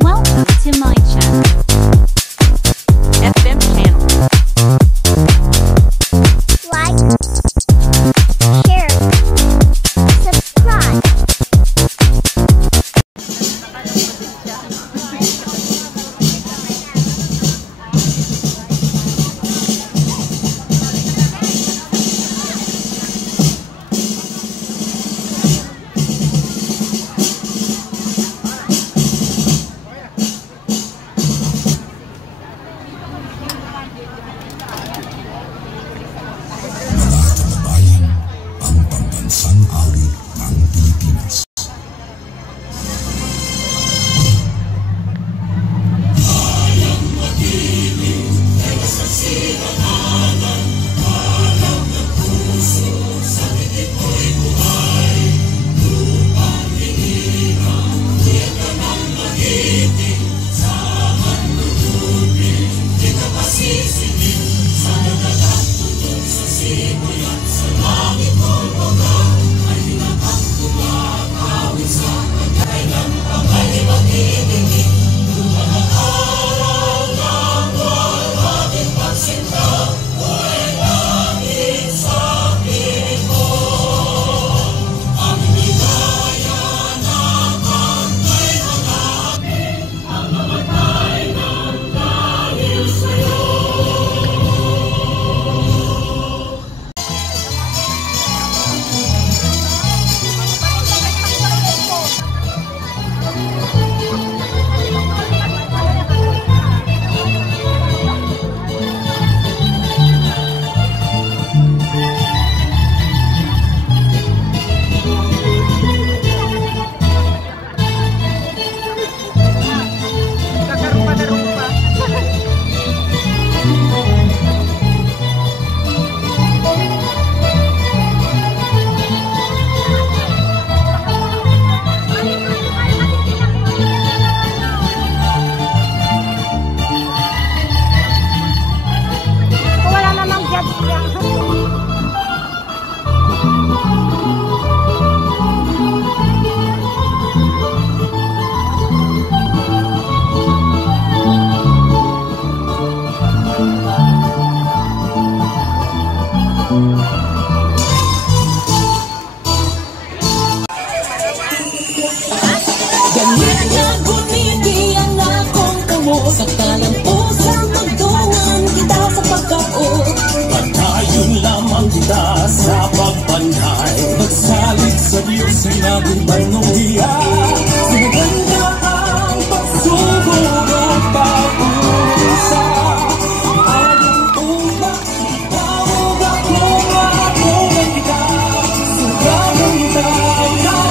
Welcome to my channel. FM channel. Like, share, subscribe. Pambansang awit ng Pilipinas. Hayang mag-ibig, nagsasinangalan, alam ng puso, sa titik ko'y buhay. Lupang hinirang, kuya ka ng magiting, sa manlulubing, di ka pasisigin, sa nagtatapulog sa simoy at sa langit mo. Sa talampusan, pagtungan kita sa pagkaot. Patayon lamang kita sa pagbanhay. Magsalit sa Diyos ay naging panunghiya. Sinaganda ang pagsubok at pag-usa. Anong utak, tawag ako maapungan kita. Sugawan kita ang taon.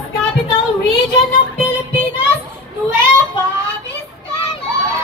Negros, Capital Region ng Pilipinas, Nueva Vizcaya!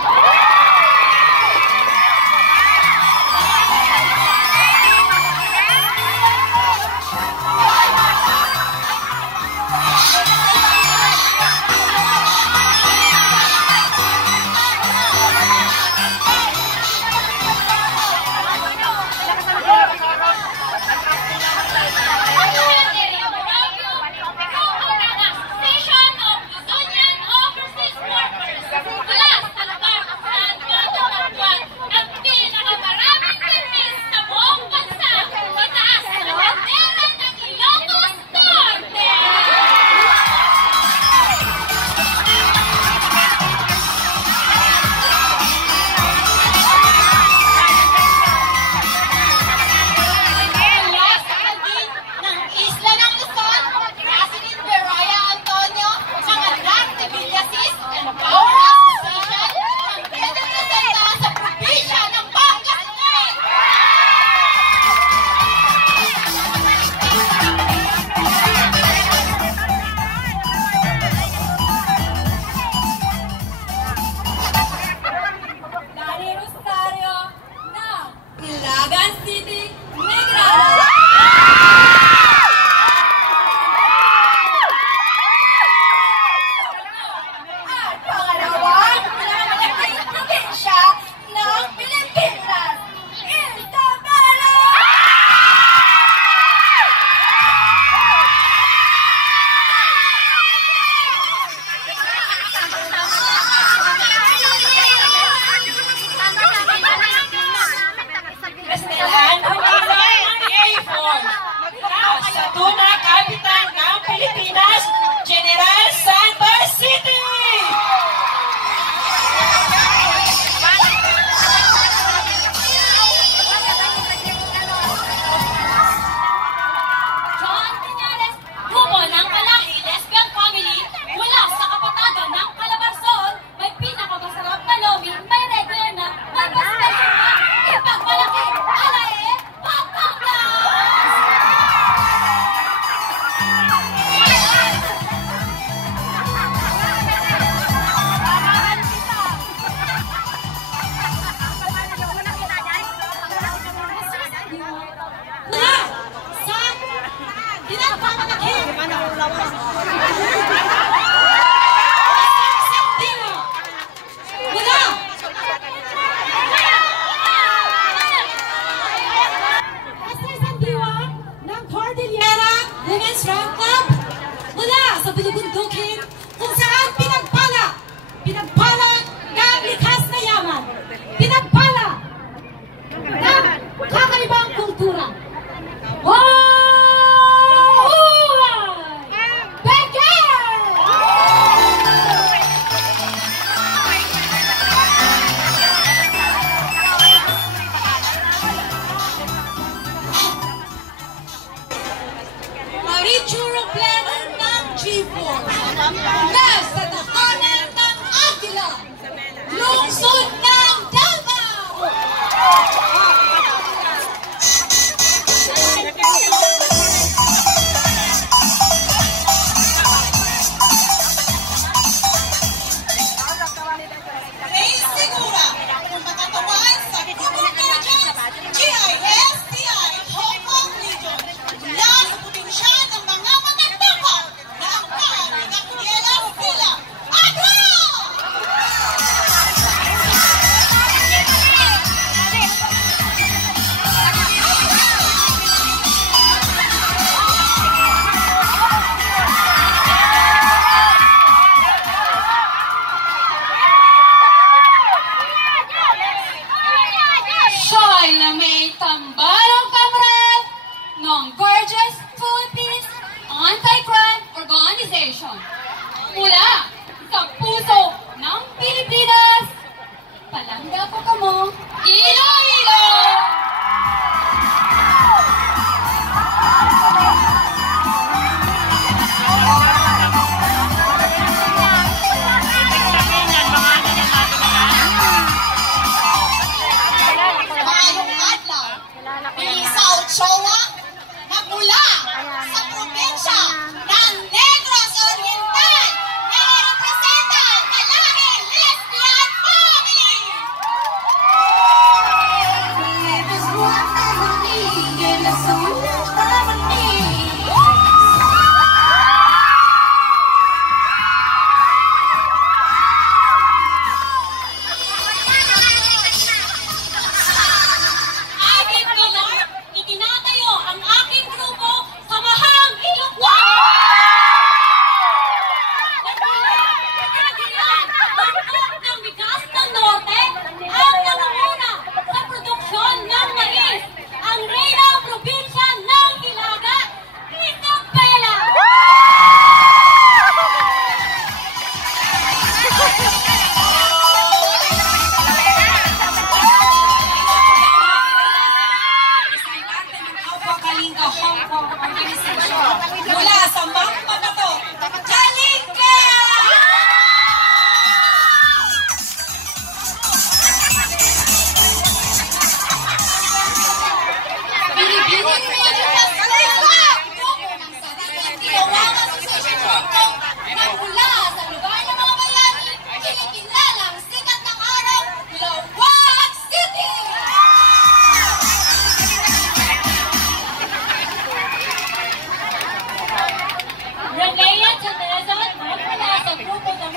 Lea Janeza, mula sa grupo ng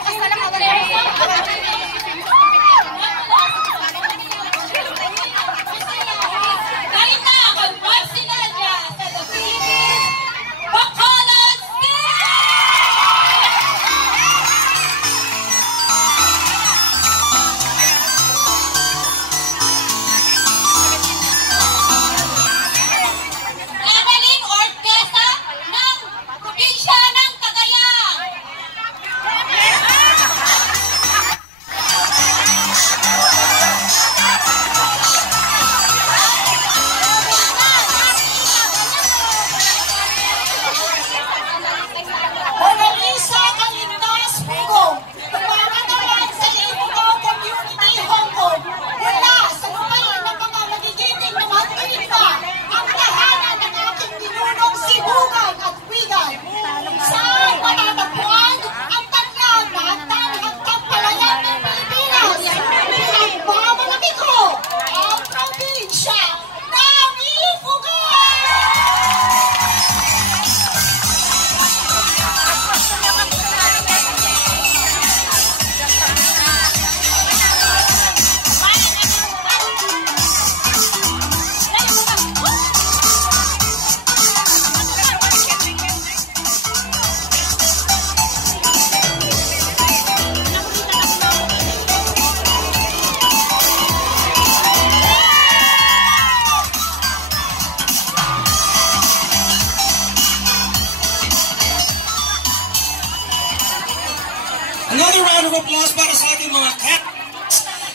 Another round of applause para sa ating mga cat.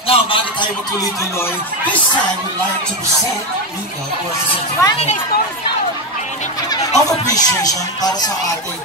Now, bago tayo magtuloy-tuloy, this time we'd like to present Mika for the certificate of appreciation para sa ating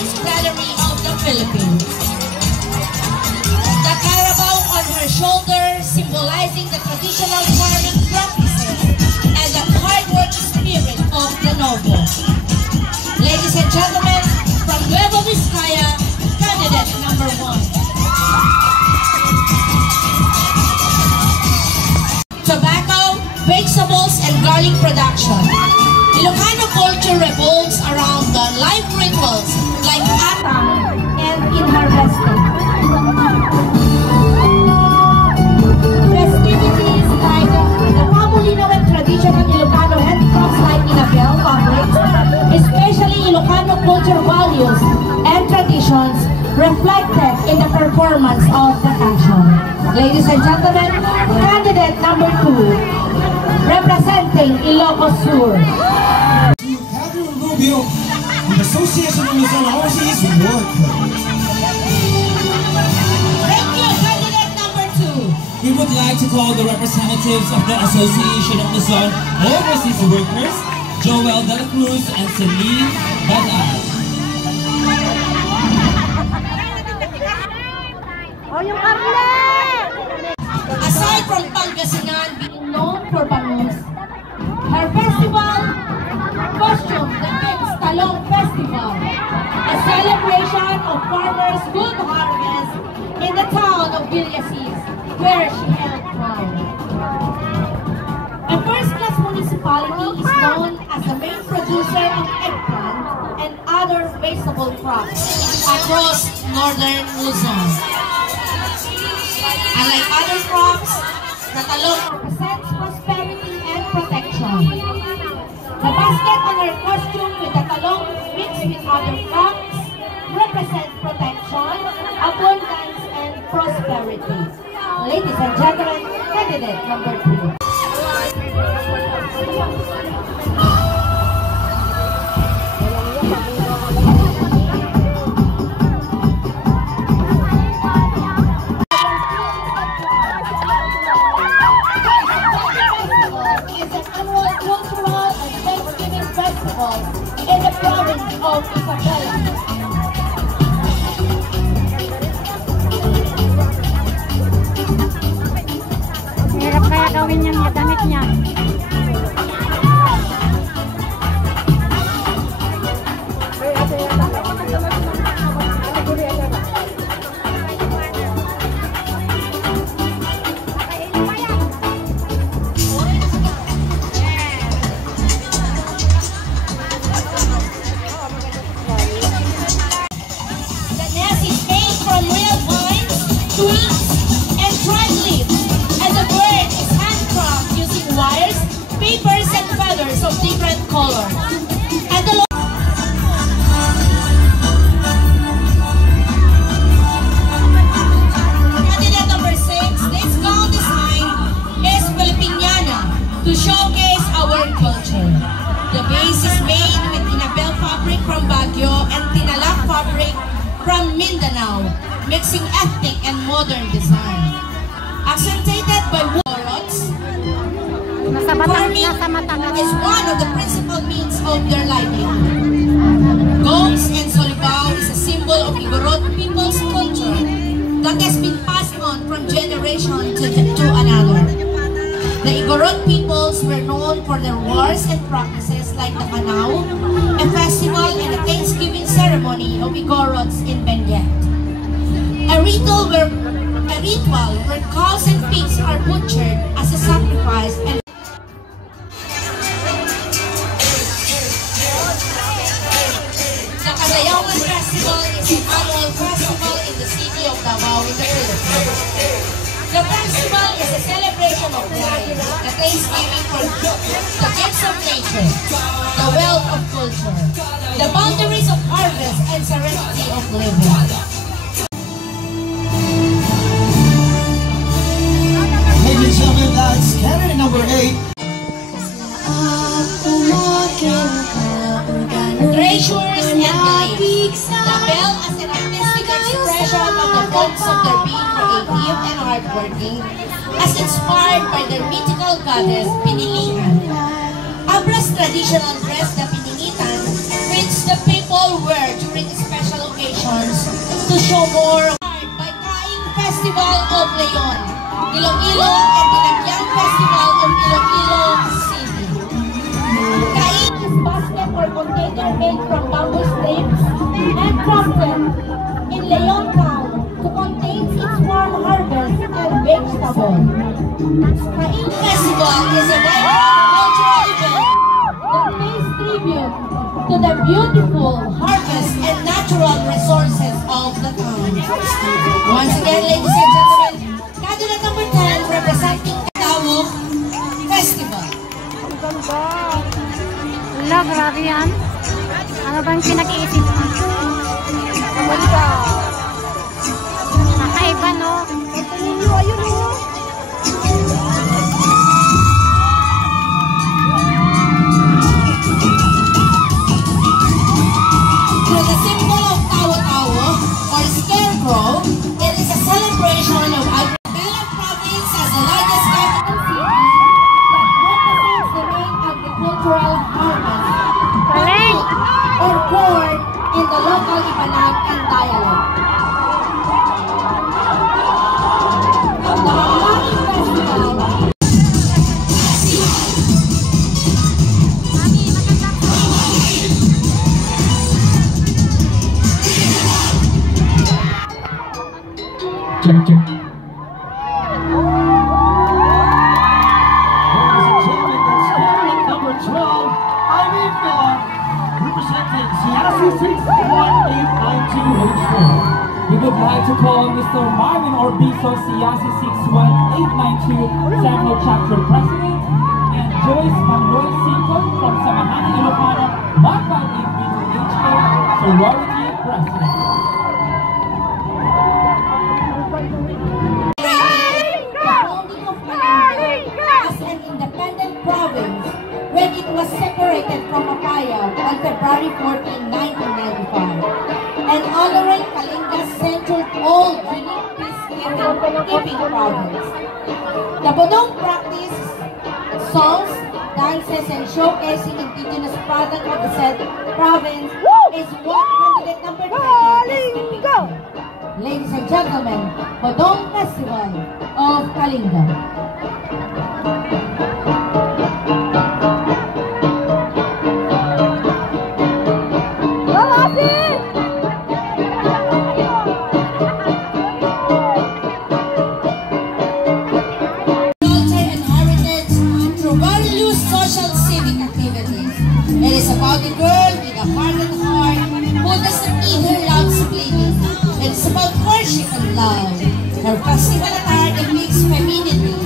Gallery of the Philippines. The carabao on her shoulder symbolizing the traditional farming practices and the hard work spirit of the noble. Ladies and gentlemen, from Nueva Vizcaya, candidate number 1. Tobacco, vegetables, and garlic production. Ilocano culture revolves around the life rituals like atang and in harvesting. Festivities like the Pamulino and traditional Ilocano handcrafts like Inabel fabrics, especially Ilocano culture values and traditions reflected in the performance of the fashion. Ladies and gentlemen, candidate number 2, representing Ilocos Sur. Catherine Rubio, the Association of Luzon Overseas Work. Thank you, candidate number 2. We would like to call the representatives of the Association of Luzon Overseas Workers, Joel De La Cruz and Celine Badal. good harvest in the town of Villasis, where she hailed from. A first-class municipality is known as the main producer of eggplant and other vegetable crops across northern Luzon. Unlike other crops, the talong represents prosperity and protection. The basket on her costume with the talong mixed with other crops represents protection, abundance, and prosperity. Ladies and gentlemen, candidate number 3. In the province of Isabela. Hirap kaya gawin yung damit niya. Of different colors. And the candidate number 6, this gown design is Filipiniana to showcase our culture. The base is made with Tinabel fabric from Baguio and Tinalak fabric from Mindanao, mixing ethnic and modern design. Accentuated by worots, farming is one of the principal means of their livelihood. Gongs and Solibao is a symbol of Igorot people's culture that has been passed on from generation to another. The Igorot peoples were known for their wars and practices like the Kanao, a festival and a Thanksgiving ceremony of Igorots in Benguet. A ritual where cows and pigs are butchered as a sacrifice and Kasayawan Festival is an annual festival in the city of Davao in the Philippines. The festival is a celebration of life, the thanksgiving for the gifts of nature, the wealth of culture, the boundaries of harvest, and serenity of living. Ladies and gentlemen, that's candidate number 8. Treasures and beliefs. The bell as an artistic expression of the folks of their being creative and hardworking, as inspired by their mythical goddess, Pinilihan. Abra's traditional dress, the Piningitan, which the people wear during special occasions to show more by Kaing Festival of Leon, Iloilo, and Dinagyang Festival of Iloilo City. Kaing is basket or container made from bamboo strips and crafted in Leon town to contain its warm harvest and vegetable. Kaing Festival is a cultural event that pays tribute to the beautiful harvest and natural resources of the town. Once again, ladies and gentlemen, candidate number 10 representing Tawog Festival. Wala, grabe yan. Ano bang pinag-iisip mo? Nakaiba, no? Ayun, no? Through the symbol of Tawo-Tawo or Scarecrow, it is a celebration of Isabela province as the largest capital city that represents the main agricultural harvest, or corn in the local Ibanag and dialect. Check, check. Ladies and gentlemen, that's candidate number 12, Ivy Miller, representing CIASI 61892H4. We would like to call Mr. Marvin Orbizo, CIASI 61892 Central Chapter President, and Joyce Manuel Cinco from Samahan Ilocano 158B2HA Sorority President. As an independent province when it was separated from Apayao on February 14, 1995, and honoring Kalinga's century-old unique peacekeeping province. The Bodong practice songs, dances, and showcasing indigenous products of the said province is what candidate number 10 is depicting. Ladies and gentlemen, Bodong Festival of Kalinga. It is about a girl with a hardened heart who doesn't need her love's pleading. It is about courtship and love. Her festival attire depicts femininity.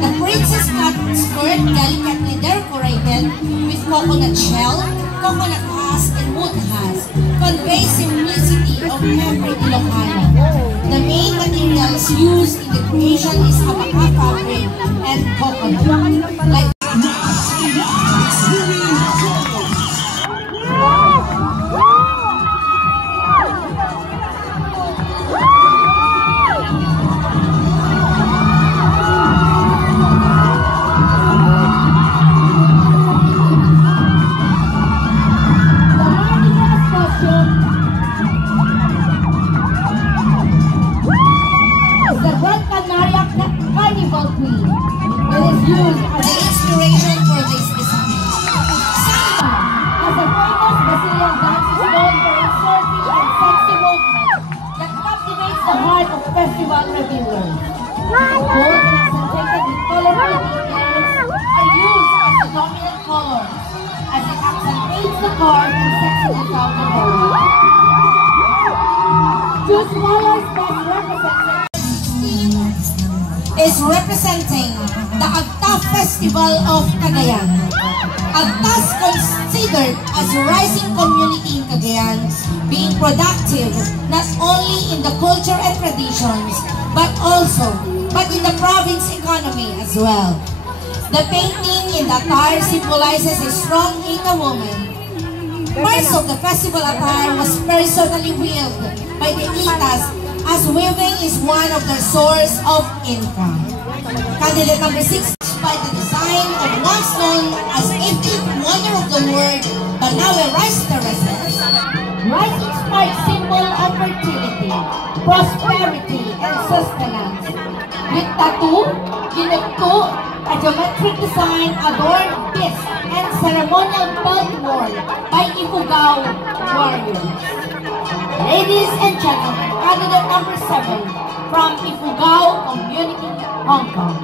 The princess cut skirt delicately decorated with coconut shell, coconut husk, and wood husk conveys simplicity of every Ilocano. The main materials used in the creation is abaca fabric and coconut. Like used as the inspiration for this design. Samba, as a famous Brazilian dance, is known for its surfing and sexy movement that captivates the heart of festival reviewers. Gold and accentuated with colorful details are used as the dominant colors, as it accentuates the heart and sexiness of the wearer. Two smaller spots is representing the Agta Festival of Cagayan. Agta is considered as a rising community in Cagayan, being productive not only in the culture and traditions, but in the province economy as well. The painting in the attire symbolizes a strong Inca woman. Parts of the festival attire was personally wielded by the Incas, as weaving is one of their source of income. Candidate number 6 by the design of once known as 18th wonder of the world, Banawe rice terraces. Rice-inspired symbol of fertility, prosperity, and sustenance. With tattoo, ginugto, a geometric design adorned disc and ceremonial belt worn by Ifugao warriors. Ladies and gentlemen, candidate number 7 from Ifugao Community, Hong Kong.